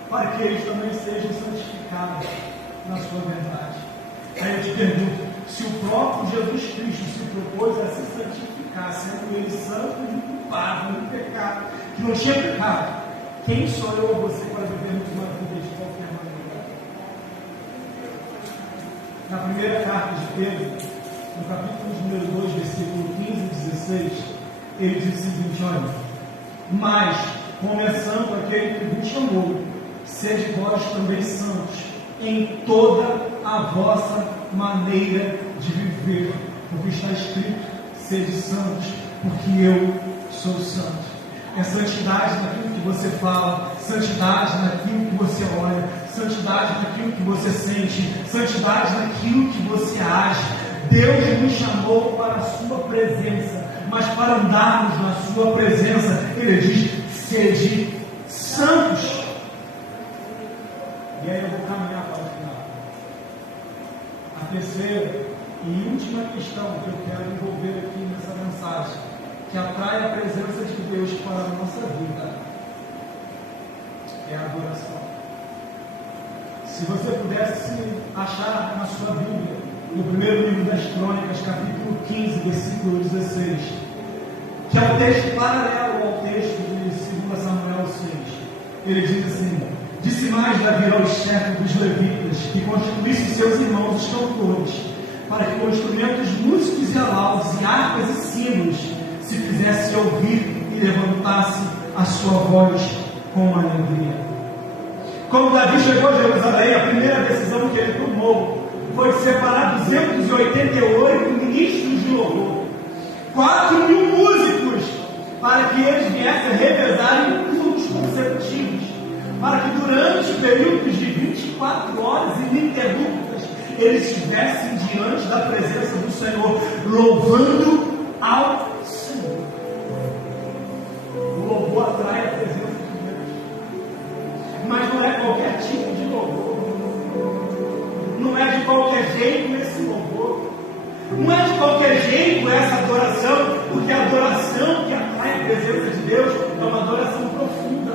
para que eles também sejam santificados na sua verdade. Aí eu te pergunto, se o próprio Jesus Cristo se propôs a se santificar, sendo ele santo e inculpável no pecado, que não tinha pecado, quem sou eu ou você para vivermos uma vida de qualquer maneira? Na primeira carta de Pedro, no capítulo número 2, versículo 15 e 16, ele diz o seguinte: olha, mas, começando aquele que vos chamou, sede vós também santos em toda a vossa maneira de viver, porque está escrito: sede santos, porque eu sou santo. É santidade naquilo que você fala, santidade naquilo que você olha, santidade naquilo que você sente, santidade naquilo que você age. Deus nos chamou para a sua presença, mas para andarmos na sua presença, Ele diz: sede santos. E aí eu vou caminhar para o final. A terceira e última questão que eu quero envolver aqui nessa mensagem, que atrai a presença de Deus para a nossa vida, é a adoração. Se você pudesse achar na sua Bíblia, no primeiro livro das Crônicas, capítulo 15, versículo 16, que é um texto paralelo ao texto de 2 Samuel 6, ele diz assim: disse mais Davi ao chefe dos levitas, que constituísse seus irmãos os cantores, para que com instrumentos músicos e alaudos e harpas e sinos se fizesse ouvir e levantasse a sua voz com alegria. Quando Davi chegou a Jerusalém, a primeira decisão que ele tomou foi separar 288 ministros de louvor, 4.000 músicos, para que eles viessem revezar em cultos consecutivos, para que durante períodos de 24 horas ininterruptas eles estivessem diante da presença do Senhor, louvando ao Senhor. O louvor atrai a presença de Deus, mas não é qualquer tipo de louvor, não é de qualquer jeito esse louvor, não é de qualquer jeito essa adoração, porque a adoração que atrai a presença de Deus é uma adoração profunda.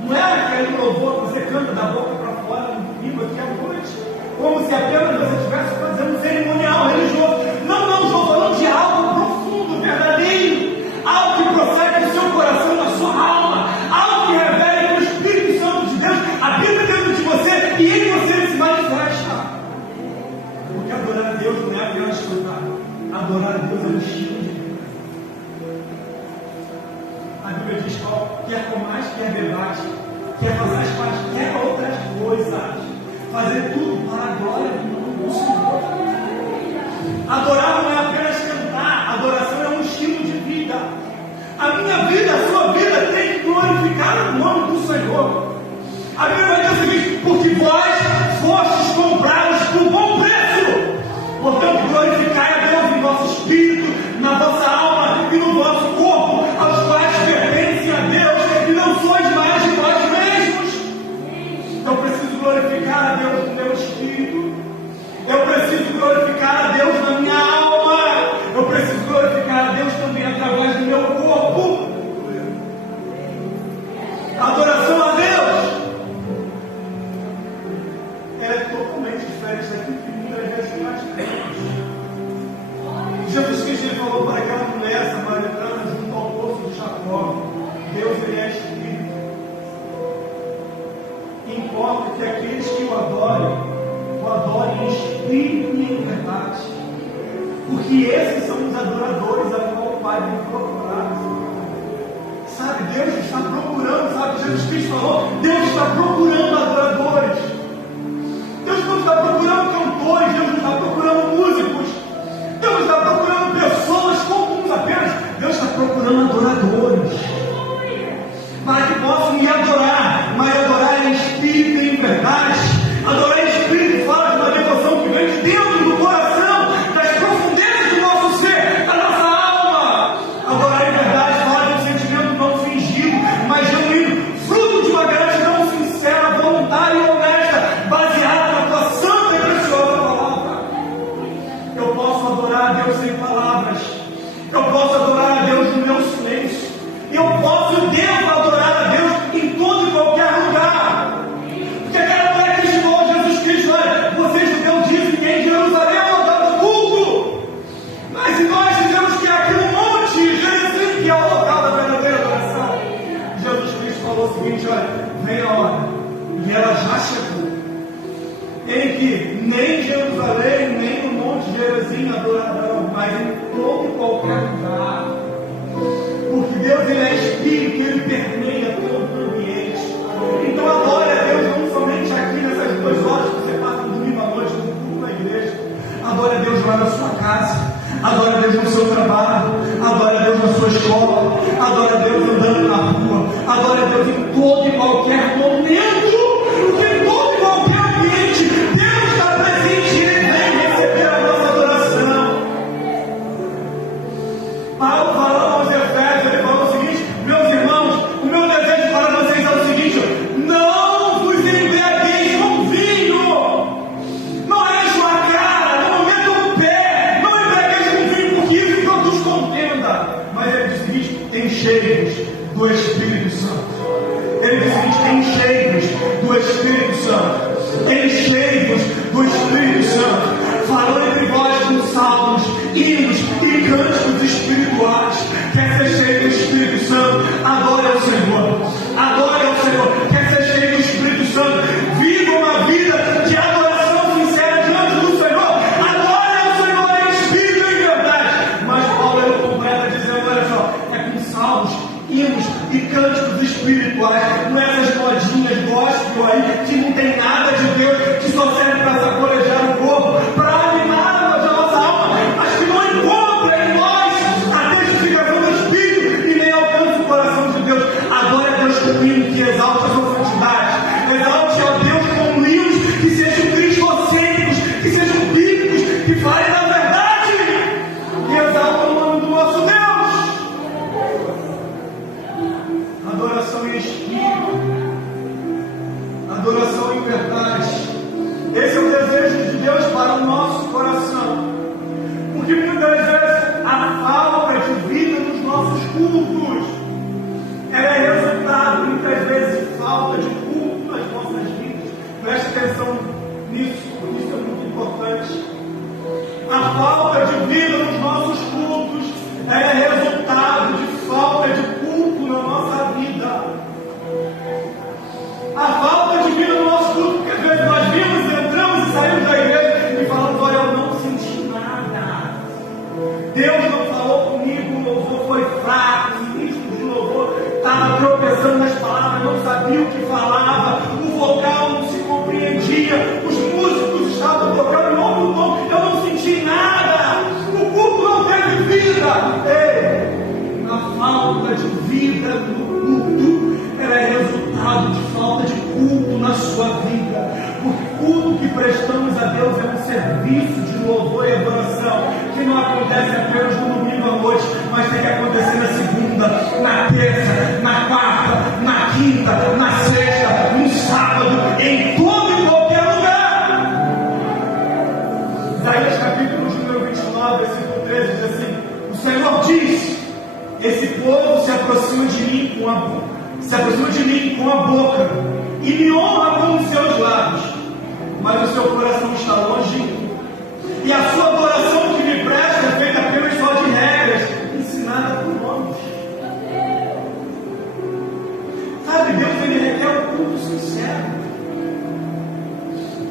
Não é aquele louvor que você canta da boca para fora no domingo aqui à noite, como se apenas você estivesse fazendo um cerimonial religioso. Não, estou falando de algo profundo, verdadeiro, algo que procede do seu coração, da sua alma, algo que revela que o Espírito Santo de Deus habita dentro de você e em você se manifesta. Porque adorar a Deus não é apenas cantar, adorar a Deus é um estilo de vida. A Bíblia diz: quer comais, quer bebais, quer façais quaisquer outras coisas, fazer tudo para a glória do nome do Senhor. Adorar não é apenas cantar, adoração é um estilo de vida. A minha vida, a sua vida tem que glorificar o nome do Senhor. A Bíblia vai dizer o seguinte: porque vós fostes comprados por bom preço. Portanto, glorificai a Deus em vosso espírito, na vossa alma e no vosso corpo, aos quais pertencem a Deus, e não sois mais de vós mesmos. Então, eu preciso glorificar a Deus no meu espírito, eu preciso glorificar a Deus na minha alma, eu preciso glorificar a Deus também através do meu corpo. Adoração a Deus, ela é totalmente diferente daquilo que muitas vezes nós cremos. Jesus Cristo, ele falou para aquela mulher samaritana junto ao poço de Jacó: Deus, ele é Espírito. Importa que aqueles que o adorem em Espírito e em verdade, porque esses são os adoradores a qual o Pai tem procurado. Sabe, Deus está procurando, sabe, Jesus Cristo falou: Deus está procurando adoradores. Deus não está procurando cantores, Deus não está procurando músicos, Deus não está procurando pessoas comuns apenas, Deus está procurando adoradores, para que possam me adorar, mas adorar em espírito e em verdade. Adorar em espírito fala de uma devoção que vem de dentro do coração, das profundezas do nosso ser, da nossa alma. Adorar em verdade fala de um sentimento não fingido, mas genuíno, fruto de uma gratidão sincera, voluntária seguinte: olha, vem a hora, e ela já chegou, em que nem Jerusalém, nem no Monte Gerizim adorarão, mas em todo e qualquer lugar. Porque Deus, Ele é Espírito, Ele permeia todo o ambiente. Então adore a Deus não somente aqui nessas 2 horas que você passa no domingo à noite no culto na igreja. Adore a Deus lá na sua casa, adore a Deus no seu trabalho, adore a Deus na sua escola, adore a Deus andando na rua, adore a Deus em todo e qualquer momento, porque em todo e qualquer ambiente Deus está presente e Ele vem receber a nossa adoração. Paulo falando aos Efésios, ele falou o seguinte: meus irmãos, o meu desejo para vocês é o seguinte: não vos embriagueis com vinho, não enche a cara, não meta o pé, não embriagueis com vinho, porque isso produz contenda. Mas ele diz o seguinte: enchei-vos do Espírito Santo. Ele diz o seguinte: enchei-vos do Espírito Santo, enchei-vos do Espírito Santo, falando entre vós com salmos, hinos e cânticos espirituais. Quer ser cheio do Espírito Santo? Adore ao Senhor, adore ao Senhor. Quer ser cheio do Espírito Santo? Viva uma vida de adoração sincera diante do Senhor. Adore ao Senhor em espírito e em verdade. Mas Paulo ele completa dizendo: olha só, é com salmos, hinos e cânticos espirituais, não é essas modinhas gospel aí que não tem nada de Deus, que só serve para sacolejar o corpo, para animar a nossa alma, mas que não encontra em nós a testificação do Espírito e nem alcança o coração de Deus. Adore a Deus com hino que exalte a sua santidade, exalte a Deus com hinos que sejam cristocêntricos, que sejam bíblicos, que falem da verdade, que exaltam o nome do nosso Deus. Adoração em espírito, adoração em verdade. Esse é o desejo de Deus para o nosso coração. Porque muitas vezes a falta de vida nos nossos cultos é resultado, muitas vezes, de falta de culto nas nossas vidas. Preste atenção nisso, porque isso é muito importante. A falta de vida nos nossos cultos é resultado de falta de culto na nossa vida. A falta de vida no nosso culto, porque às vezes nós vimos, entramos e saímos da igreja e falamos: olha, eu não senti nada, Deus não falou comigo, o louvor foi fraco, o ministro de louvor estava tropeçando nas palavras, não sabia o que falava, o vocal não se compreendia, os músicos estavam tocando em outro tom, eu não senti nada, o culto não teve vida. Ei, a falta de vida no culto é resultado de falta de culto na sua vida. O culto que prestamos a Deus é um serviço de louvor e adoração que não acontece apenas no domingo à noite, mas tem que acontecer na segunda, na terça, na quarta, na quinta, na sexta, no sábado, em todo e qualquer lugar. Isaías capítulo número 29, versículo 13 diz assim: o Senhor diz: esse povo se aproxima de mim com a boca e me honra com os seus lábios, mas o seu coração está longe de mim, e a sua adoração que me presta é feita apenas só de regras, ensinada por homens. Sabe, Deus ele requer um culto sincero.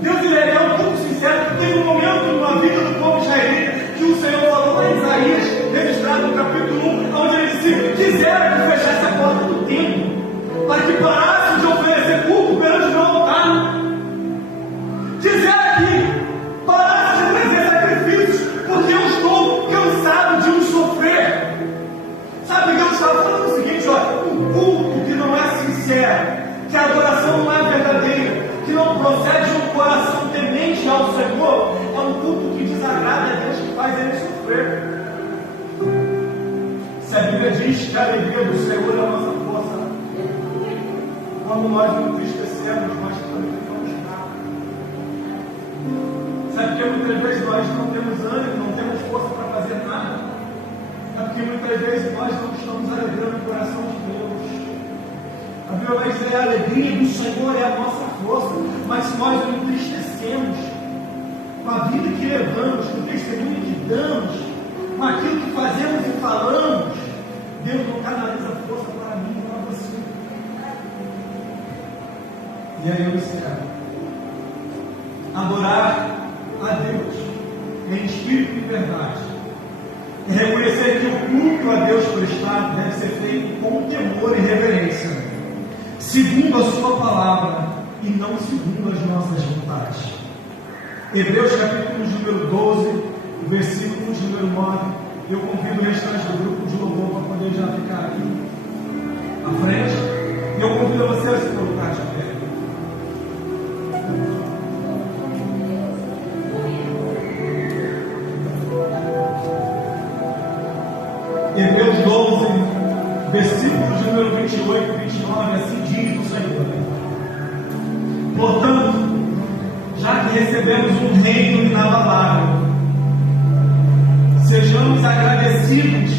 Deus ele requer um culto sincero. Teve um momento na vida do povo israelita que o Senhor falou em Isaías, registrado no capítulo 1, onde ele disse: quisera que fechasse a porta do templo, para que parasse de oferecer culto perante o meu altar. Quisera que parasse de oferecer sacrifícios, porque eu estou cansado de os sofrer. Sabe, Deus estava falando o seguinte: olha, um culto que não é sincero, que a adoração não é verdadeira, que não procede de um coração temente ao Senhor, é um culto que desagrada a Deus, que faz ele sofrer. Se a Bíblia diz que a alegria do Senhor é a nossa força, quando nós nos entristecemos, nós também ficamos fracos. Sabe que muitas vezes nós não temos ânimo, não temos força para fazer nada? É porque muitas vezes nós não estamos alegrando o coração de Deus. A Bíblia vai dizer: a alegria do Senhor é a nossa força, mas se nós nos entristecemos com a vida que levamos, com o testemunho que damos, com aquilo que fazemos e falamos, Deus não canaliza força para mim e para você. e anunciar. Adorar a Deus em espírito e verdade. E reconhecer que o culto a Deus prestado deve ser feito com temor e reverência, segundo a sua palavra e não segundo as nossas vontades. Hebreus capítulo número 12, versículo número 9. Eu convido o restante do grupo de louvor para poder já ficar aqui à frente. E eu convido você a se colocar de pé. Hebreus 12, versículos número 28 e 29, assim diz o Senhor. Portanto, já que recebemos um reino inabalável, sejamos agradecidos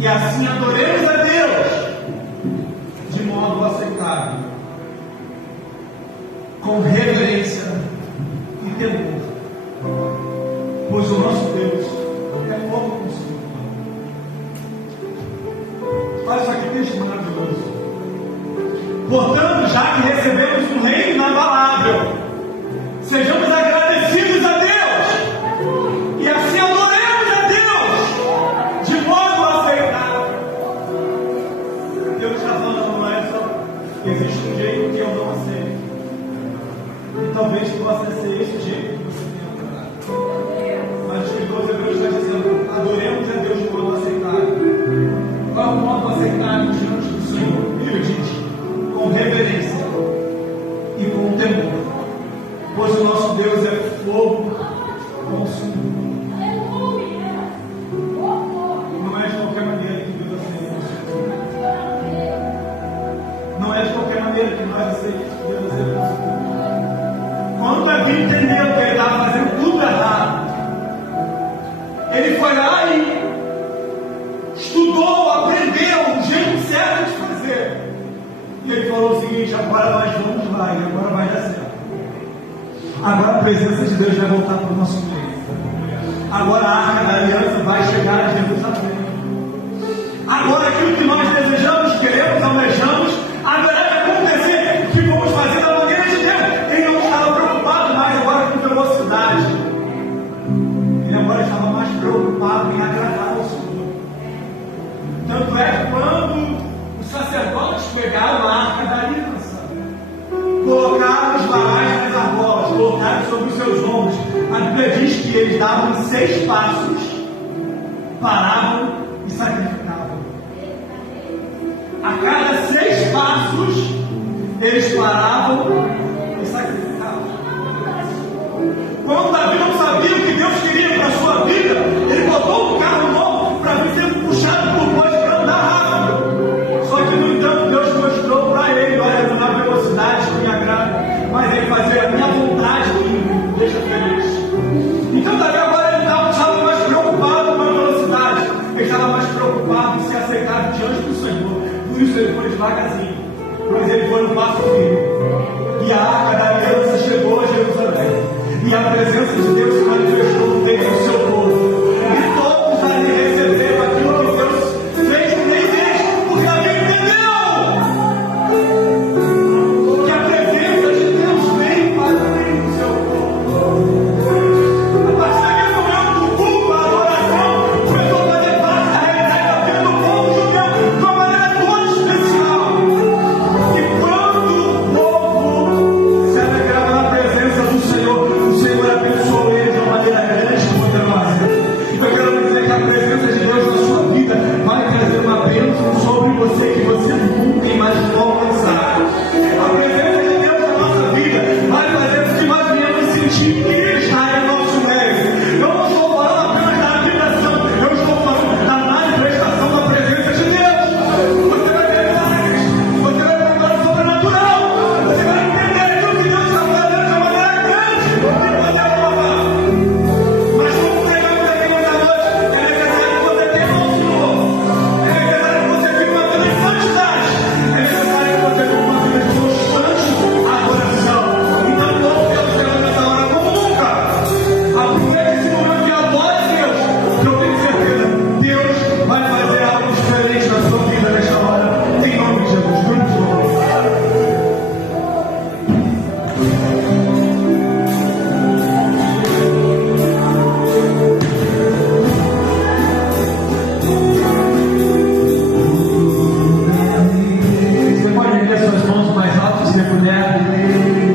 e assim adoremos a Deus de modo aceitável, com reverência e temor, pois o nosso Deus é fogo consumidor. Olha isso aqui, texto maravilhoso. Portanto, já que recebemos um reino inabalável, sejamos agradecidos a Deus e assim adoremos a Deus de modo aceitável. Deus está falando, não é só existe um jeito que eu não aceito, e talvez possa ser esse o jeito que você tem adorado. Mas o escritor Hebreus está dizendo: adoremos a Deus de modo aceitável. Qual é o modo aceitável diante do Senhor? Ele diz: com reverência e com temor, pois o nosso Deus é fogo consumidor. Não é de qualquer maneira que Deus aceita consumidor. Não é de qualquer maneira que nós aceitamos que Deus aceita consumidor. Quando Davi entendeu que ele estava fazendo tudo errado, ele foi lá e estudou, aprendeu o jeito certo de fazer. E ele falou o seguinte: agora nós vamos lá e agora vai dar certo. Agora a presença de Deus vai voltar para o nosso meio. Agora a arca da aliança vai chegar a Jerusalém. Agora aquilo que nós desejamos, queremos, almejamos, agora vai acontecer, que vamos fazer da maneira de Deus. Ele não estava preocupado mais agora com velocidade. Ele agora estava mais preocupado em agradar ao Senhor. Tanto é que quando os sacerdotes pegaram a arca da aliança, colocaram os varais nas argolas, colocaram sobre os seus ombros, a Bíblia diz que eles davam 6 passos, paravam e sacrificavam. A cada 6 passos, eles paravam e sacrificavam. Quando Davi não sabia o que Deus queria para a sua vida, ele botou um carro novo para vir sendo puxado por bois para andar rápido. Só que, no entanto, Deus mostrou para ele: olha, não há velocidade que me agrada, mas ele fazer a minha vontade que me deixa feliz. Então Davi agora ele não estava mais preocupado com a velocidade, ele estava mais preocupado em ser aceitado diante do Senhor. Por isso ele foi devagarzinho, mas ele foi no passo firme. E a arca da aliança chegou a Jerusalém, e a presença de